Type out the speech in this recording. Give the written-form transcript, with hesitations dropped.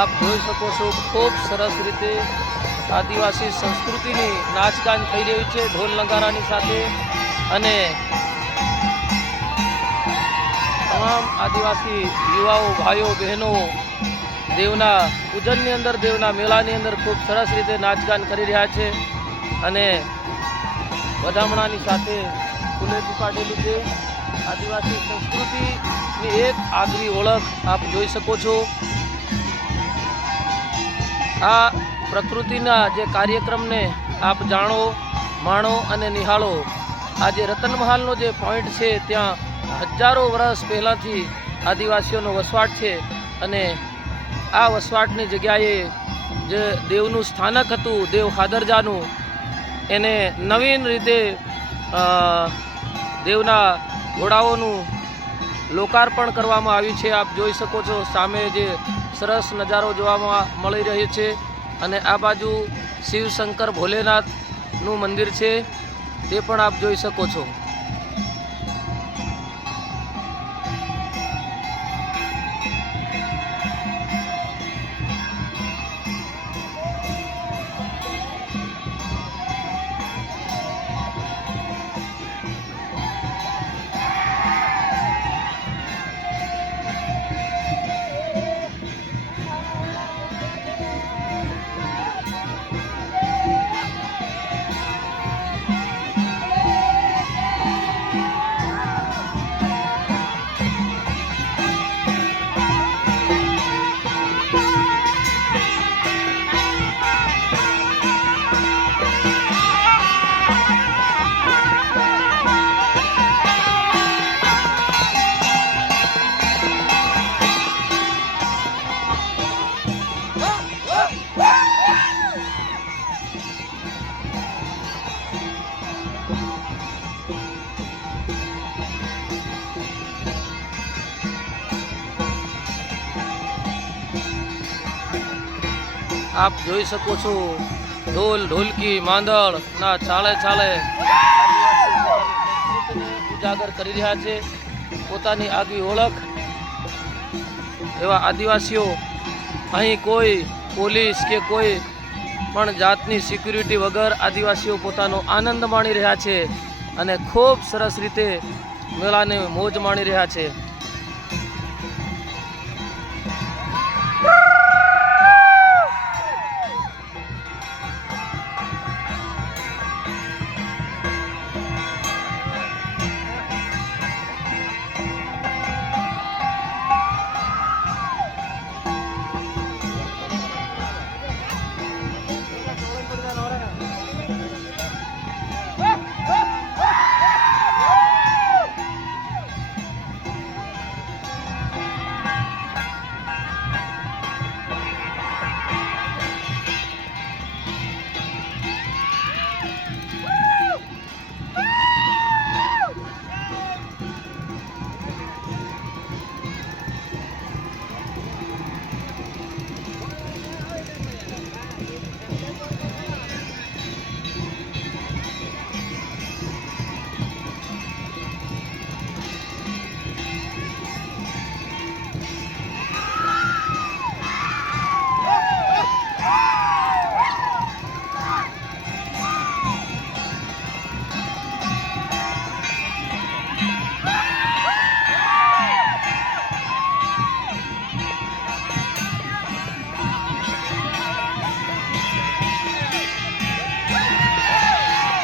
આપ જોઈ શકો છો ખૂબ સરસ રીતે આદિવાસી સંસ્કૃતિની નાચગાન થઈ રહી છે ઢોલ નગારાની સાથે, અને તમામ આદિવાસી યુવાઓ ભાઈઓ બહેનો દેવના પૂજનની અંદર, દેવના મેળાની અંદર ખૂબ સરસ રીતે નાચગાન કરી રહ્યા છે અને વધામણાની સાથે ફૂલેથી કાઢેલું છે. આદિવાસી સંસ્કૃતિની એક આગવી ઓળખ આપ જોઈ શકો છો. આ પ્રકૃતિના જે કાર્યક્રમને આપ જાણો, માણો અને નિહાળો. આજે રતનમહાલનો જે પોઈન્ટ છે ત્યાં હજારો વર્ષ પહેલાંથી આદિવાસીઓનો વસવાટ છે, અને આ વસવાટની જગ્યાએ જે દેવનું સ્થાનક હતું, દેવ ખાદરજાનું, એને નવીન રીતે દેવના ઘોડાઓનું લોકાર્પણ કરવામાં આવ્યું છે. આપ જોઈ શકો છો સામે જે સરસ નજારો જોવામાં મળી રહ્યો છે, અને આ બાજુ શિવ શંકર ભોલેનાથનું મંદિર છે તે પણ આપ જોઈ શકો છો. આપ જોઈ શકો છો ઢોલ ઢોલકી માંદળના ચાલે ચાલે ઉજાગર કરી રહ્યા છે પોતાની આગવી ઓળખ. એવા આદિવાસીઓ અહીં કોઈ પોલીસ કે કોઈ પણ જાતની સિક્યુરિટી વગર આદિવાસીઓ પોતાનો આનંદ માણી રહ્યા છે અને ખૂબ સરસ રીતે મેળાને મોજ માણી રહ્યા છે.